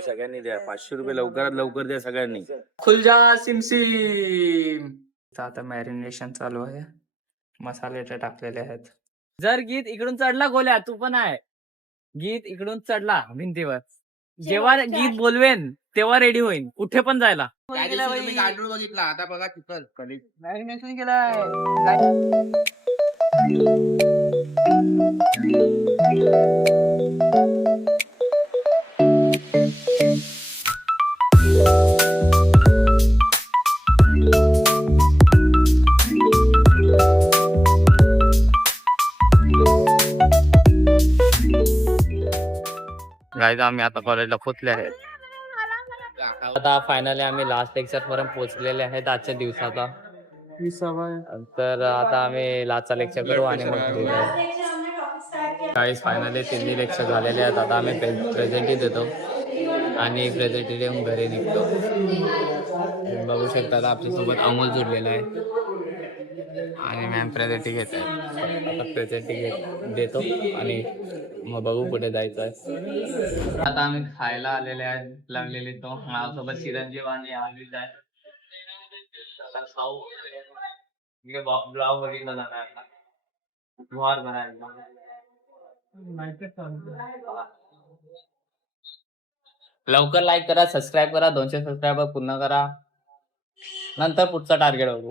रुपये सगळ्यांनी द्या, 500 रुपये लवकरात लवकर द्या सगळ्यांनी. खुलजा सिमसिम. आता मॅरिनेशन चालू आहे, मसाले ते टाकलेले आहेत. जर गीत इकडून चढला गोल्या, तू पण आहे, गीत इकडून चढला भिंतीवर, जेव्हा गीत बोलवेन तेव्हा रेडी होईन कुठे पण जायला. गांडूळ बघितला, आता बघा चिकन मॅरिनेशन केलाय. गाईज आम्ही आता कॉलेजला पोहोचले आहेत. आता फायनली आम्ही लास्ट लेक्चर पर्यंत पोहोचलेले आहेत आजच्या दिवसाचा. तर आता आम्ही लास्टचा लेक्चर करू आणि मग गाईज फायनली तिन्ही लेक्चर झालेले आहेत. आता आम्ही प्रेझेंटी देतो आणि प्रेझेंटी देऊन घरी निघतो. बघू शकता आपल्यासोबत अमोल जुडलेला आहे आणि मॅम प्रेझेंटी घेत आहेत. आता प्रेझेंटी देतो आणि मग बघू कुठे जायचं आहे. आता आम्ही खायला आलेले आहेत, लागलेले तो माझ्यासोबत चिरंजीव आणि आम्ही आहे. आता खाऊ ब्लॉग बघितला जाणार वार बनायला. लवकर लाईक करा, सबस्क्राईब करा, 200 सबस्क्रायबर पूर्ण करा, नंतर पुढचा टार्गेट बघू.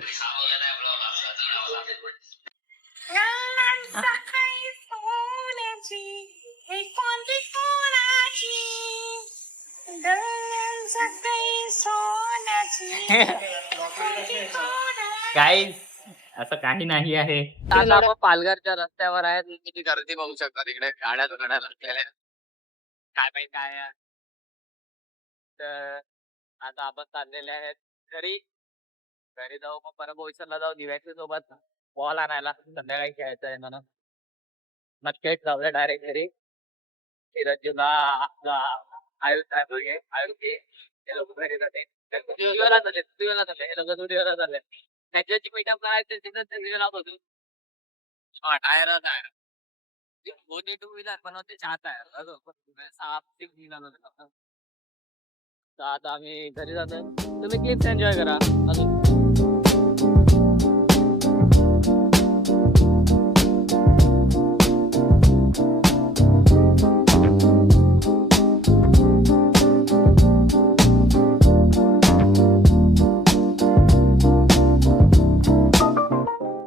गाईज असं काही नाही आहे. आता आपण पालघरच्या रस्त्यावर आहे. किती गर्दी बघू शकता तिकडे, गाड्या लागलेल्या, काय माहिती काय आहे. तर आता आपण चाललेले आहेत घरी जाऊ, मग परत बोईसरला जाऊ दिव्याच्या सोबत बॉल आणायला, संध्याकाळी खेळायचं आहे म्हणून. मग खेळ जाऊया डायरेक्ट घरी. चिरंजीवला लोक घरी जाते, स्टुडिओला चालले हे लोक, स्टुडिओला चालले. त्याची मीटअप करायचं तिथं लावत होतो. टायर दोन्ही टू व्हीलर बनवते, 4 टायर, 6 व्हीलर. तर आता आम्ही घरी जातो. तुम्ही क्लिप्स एन्जॉय करा अजून.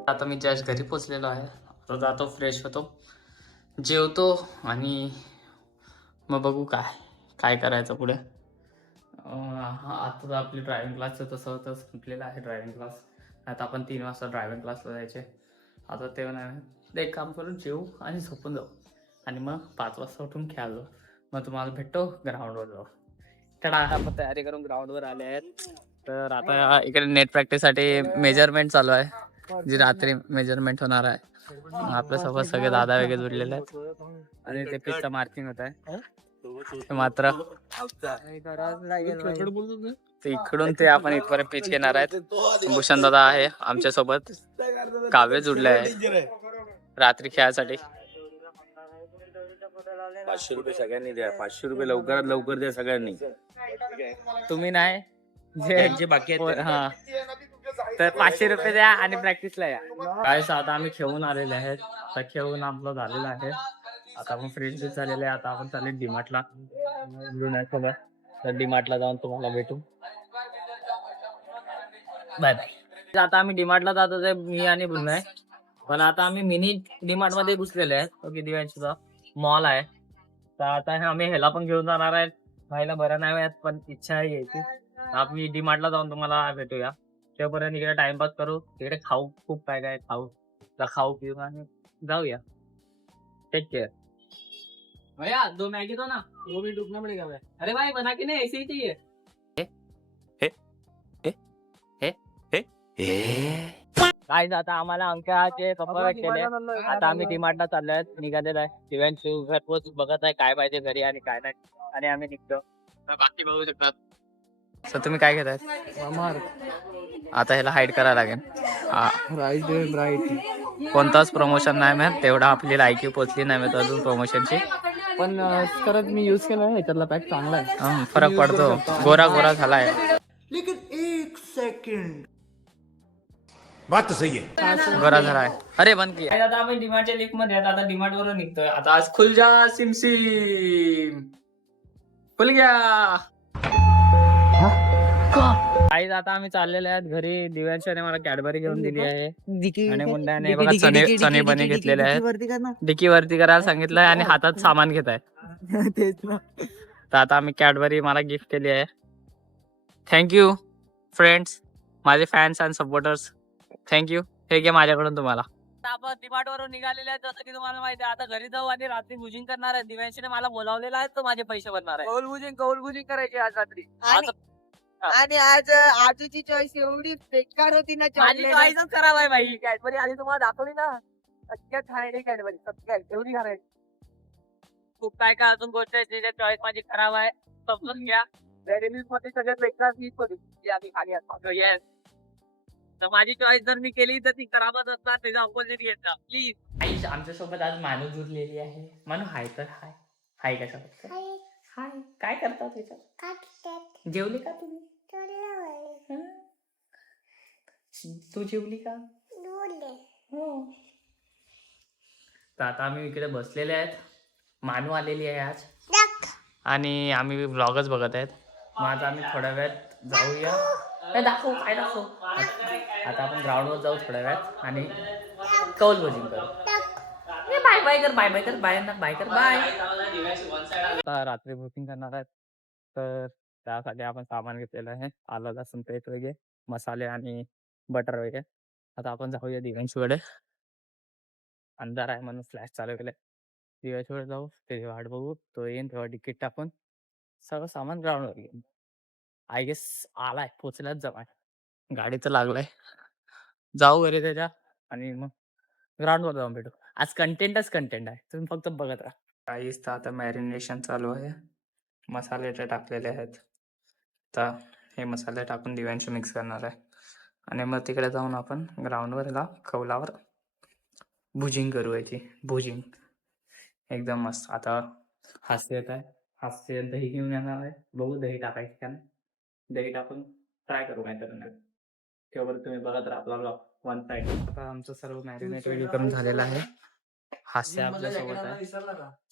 आता मी जस्ट घरी पोचलेलो आहे. आता जातो, फ्रेश होतो, जेवतो आणि मग बघू काय करायचं पुढे. आता आपली ड्रायव्हिंग क्लासचं तसं होतं, संपलेलं आहे ड्रायव्हिंग क्लास. आता आपण 3 वाजता ड्रायव्हिंग क्लासला जायचे. आता तेव्हा नाही, एक काम करून जेवू आणि झोपून जाऊ आणि मग 5 वाजता उठून खेळायला. मग तुम्हाला भेटतो ग्राउंडवर जाऊ. तर आपण तयारी करून ग्राउंडवर आले आहेत. तर आता इकडे नेट प्रॅक्टिससाठी मेजरमेंट चालू आहे, जी रात्री मेजरमेंट होणार आहे. आपल्यासोबत सगळे दादा वगैरे जुडलेले आहेत आणि ते पिचचं मार्किंग होत आहे. मात्र इकडून ते आपण इथपर्यंत पिच घेणार आहेत. भूषण दादा आहे आमच्यासोबत, काव्य जुडले आहे रात्री खेळायसाठी. 500 रुपये सगळ्यांनी द्या, 500 रुपये लवकरात लवकर द्या सगळ्यांनी. तुम्ही नाही जे बाकी आहेत हा, तर 500 रुपये द्या आणि प्रॅक्टिसला या. काय आता आम्ही खेळून आलेले आहेत. तर खेळून आपलं झालेलं आहे. आता आपण फ्रेश झालेले आहे. आता आपण चालले डीमार्टला, तर डीमार्टला जाऊन तुम्हाला भेटू. Bye bye. आता आम्ही डीमार्टला जातो, ते मी आणि बुन्ना आहे. पण आता आम्ही मिनी डीमार्ट मध्ये घुसलेले आहेत. तो किती वेळाचा मॉल आहे. तर आता आम्ही ह्याला पण घेऊन जाणार आहे. व्हायला बरं नाही पण इच्छा आहे यायची. आम्ही डीमार्टला जाऊन तुम्हाला भेटूया. तेव्हापर्यंत इकडे टाइमपास करू, तिकडे खाऊ, खूप काय खाऊ पिऊ आणि जाऊया. Take care. भैया 2 मैगी दो ना, वो भी डूबना पड़ेगा भाई. अरे भाई बना के नहीं, ऐसे ही चाहिए. काय आता आम्हाला अंकाचे पप्पा केले. आता आम्ही डीमार्टला चाललोय, निघालेलो आहे. इव्हेंट घरपोच बघत आहे काय पाहिजे घरी आणि काय नाही, आणि आम्ही निघतो. तर बाकी बघू शकतात. तर तुम्ही काय घेताय? आता ह्याला हाईड करायला लागेल. कोणताच प्रमोशन नाही मॅम, तेवढा आपली लायकी पोचली नाही मॅम अजून प्रमोशनची. पण खरंच मी युज केला आहे ह्याच्यातला पॅक चांगला आहे. फरक पडतो. गोरा गोरा झालाय. बात तो सही है. गोरा झालाय. अरे बंद की. आता आपण डिमार्टच्या लिफ्ट मध्ये आहेत. आता डिमार्ट वरून निघतोय. आता आज खुल जा सिम सिम. खुल गया. आई आता आम्ही चाललेले आहेत घरी. दिव्यांशाने मला कॅडबरी घेऊन दिली आहे आणि मुंड्याने बघा चणे बने घेतलेले आहेत. डिकी वरती करायला सांगितलंय आणि हातात सामान घेत आहे. तर आता आम्ही कॅडबरी मला गिफ्ट केली आहे. थँक्यू फ्रेंड्स, माझे फॅन्स अँड सपोर्टर्स. थँक्यू. हे घे माझ्याकडून तुम्हाला. आपण डिमार्ट वरून निघालेले आहेत. जसं की तुम्हाला माहिती आहे आता घरी जाऊ आणि रात्री भुजिंग करणार आहे. दिव्यांशीने मला बोलावलेला आहे तर माझे पैसे भरणार आहे. कौल भुजिंग करायची आज रात्री. आणि आज आजूची चॉईस एवढी बेकार होती ना. माझी चॉईसच खराब आहे भाई. कॅडबरी आधी तुम्हाला दाखवली ना. सगळ्यात खायची कॅडबरी. सगळ्यात एवढी खराब आहे. खूप काय काय अजून गोष्ट आहे त्याच्या चॉईस माझी खराब आहे. समजून घ्या. मध्ये सगळ्यात बेकार हीच होती जी आम्ही खाली असतो. येस. तर माझी चॉईस जर मी केली तर ती खराबच असतात. त्याचा ऑपोजिट घेतला प्लीज. आई आमच्या सोबत आज मानू जुरलेली आहे. मानू हाय तर हाय. हाय कशा फक्त हाय. काय करता त्याच्यात? जेवली का तुम्ही? तू जेवली का? हो. तर आता आम्ही इकडे बसलेले आहेत. मानू आलेली आहे आज आणि आम्ही व्लॉगच बघत आहेत. मग आता आम्ही थोड्या वेळात जाऊया. दाखव काय दाखव. आता आपण ग्राउंडवर जाऊ थोड्या वेळात आणि कौल भोजिंग करू. बाय बाय कर. बाय बाय कर. बायांना बाय कर. बाय. आता रात्री भोजिंग करणार आहेत तर त्यासाठी आपण सामान घेतलेलं आहे. आलं लसूण पेस्ट वगैरे मसाले आणि बटर वगैरे. आता आपण जाऊया दिव्यांशीकडे. अंधार आहे म्हणून फ्लॅश चालू केले. दिव्यांशीकडे जाऊ. त्याची वाट बघू. तो येईन तेव्हा तिकीट टाकून सगळं सामान ग्राउंडवर घेऊन. आय गेस आलाय. पोचल्याच जमाय. गाडी तर लागलाय. जाऊ घरी त्याच्या आणि मग ग्राउंडवर जाऊन भेटू. आज कंटेंटच कंटेंट आहे. तुम्ही फक्त बघत राहा. काहीच तर आता मॅरिनेशन चालू आहे. मसाले ते टाकलेले आहेत. तर हे मसाले टाकून दिव्यांशी मिक्स करणार आहे आणि मग तिकडे जाऊन आपण ग्राउंडवर ह्याला कौलावर भुजिंग करू. याची भुजिंग एकदम मस्त. आता हास्य येत आहे. हास्य दही घेऊन येणार आहे. बघू दही टाकायची का नाही. दही टाकून ट्राय करू काय तर. तेव्हा तुम्ही बघत राहा आपला ब्लॉग वन साइड. आता आमचं सर्व मॅरिनेट रेडी करून झालेलं आहे. हास्य आपल्या सोबत आहे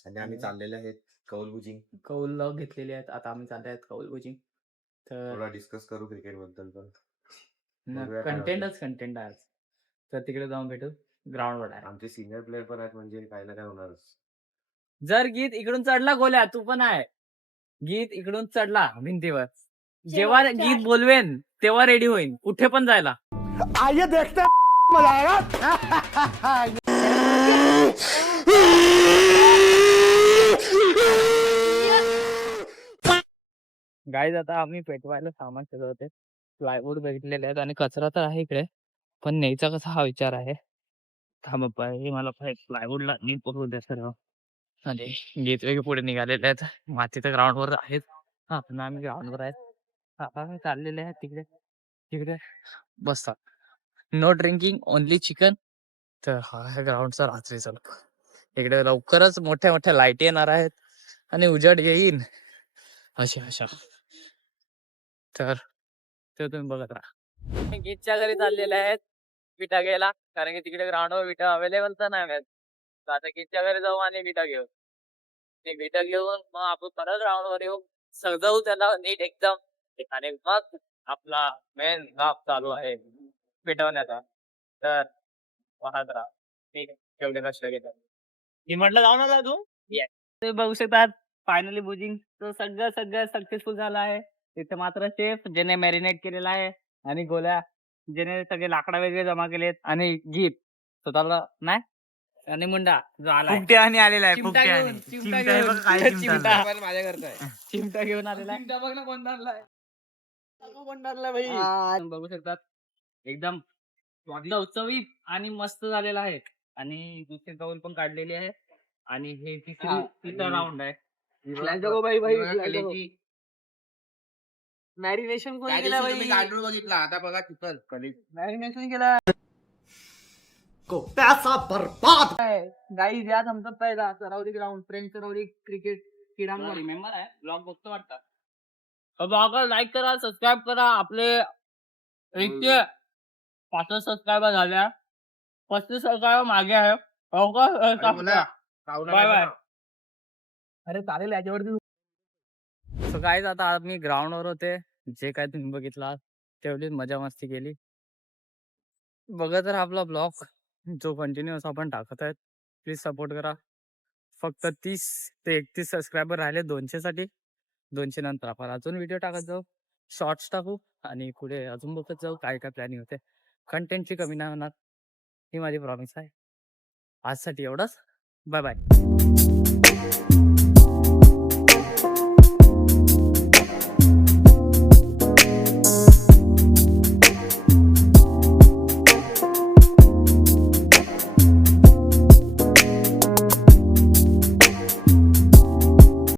आणि आम्ही चाललेले आहेत कौल भुजिंग. कौल घेतलेली आहेत. आता आम्ही चालले आहेत कौल भुजिंग. तर थोडा डिस्कस करू क्रिकेट बद्दल पण. कंटेंटच कंटेंट आहे आज. तर तिकडे जाऊन भेटू. ग्राउंडवर आहे. आमचे सिनियर प्लेअर पण आहेत म्हणजे काय ना काय होणारच. जर गीत इकडून चढला गोल्या तू पण आहे. गीत इकडून चढला भिंतीवर. जेव्हा गीत बोलवेन तेव्हा रेडी होईन कुठे पण जायला. आइए देखते हैं मजा आएगा. गाईज आता आम्ही पेटवायला सामान सगळं होते. प्लायवूड बघितलेले आहेत आणि कचरा तर आहे इकडे पण न्यायचा कसा हा विचार आहे. थांब हे मला प्लायवूडला नीट करू द्या सर्व. आणि गीत वेगळे पुढे निघालेले आहेत. माती तर ग्राउंडवर आहेत. आपण आम्ही ग्राउंडवर आहेत. आता आम्ही चाललेले आहेत तिकडे. तिकडे बसतात. No drinking only chicken. तर हा ग्राउंडचा रात्री चालू. इकडे लवकरच मोठ्या मोठ्या लाईट येणार आहेत आणि उजेड येईन अशा. तर ते तुम्ही बघत राहा. गीतच्या घरी चाललेले आहेत विटा घ्यायला. कारण की तिकडे ग्राउंडवर विटा अवेलेबल तर नाही आहेत. तर आता गीतच्या घरी जाऊ आणि विटा घेऊ. ते विटा घेऊन मग आपण परत ग्राउंडवर येऊ. सजवू त्याला नीट एकदम. आणि मग आपला मेन काम चालू आहे पेटवण्याचा. तर पाहत राहा. ठीक आहे. तेवढे कष्ट घेतात. म्हटलं जाऊ ना तू. तुम्ही बघू शकतात फायनली भुजिंग तो सगळं सक्सेसफुल झालं आहे. तिथे मात्र शेफ ज्याने मॅरिनेट केलेला आहे आणि गोल्या ज्याने सगळे लाकडा वगैरे जमा केलेत आणि गीत स्वतःला नाही आणि मुंडा जो आला आणि आलेला आहे. चिमटा घेऊन चिमटा घेऊन आलेला आहे. बघ ना कोण आणलाय. बघू शकतात एकदम उत्सवी आणि मस्त झालेला आहे. आणि दुसरी कौल पण काढलेली आहे आणि हे तिसरा राऊंड आहे. मॅरिनेशन कोणी त्या केलं दिवशी तुम्ही बाई? गांडूळ बघितला आता बघा चिकन. मॅरिनेशन केलं. को पैसा बर्बाद गाईज या आमचा पहिला सरावली ग्राउंड फ्रेंड सरावली क्रिकेट क्रीडांगण रिमेंबर आहे ब्लॉग बघतो वाटतं ब्लॉगला लाईक करा सबस्क्राईब करा आपले इतके 65 सबस्क्रायबर झाल्या 35 सबस्क्रायबर मागे आहे बाय बाय अरे चालेल याच्यावरती सो गाईज आता आम्ही ग्राउंडवर होते जे काय तुम्ही बघितला तेवढीच मजा मस्ती केली बघत राहा आपला ब्लॉग जो कंटिन्युअस आपण टाकत आहेत प्लीज सपोर्ट करा फक्त 30 ते 31 सबस्क्रायबर राहिले 200 साठी 200 नंतर आपण अजून व्हिडिओ टाकत जाऊ शॉर्ट्स टाकू आणि पुढे अजून बघत जाऊ काय काय प्लॅनिंग होते कंटेंटची कमी नाही होणार ही माझी प्रॉमिस आहे आजसाठी एवढंच बाय बाय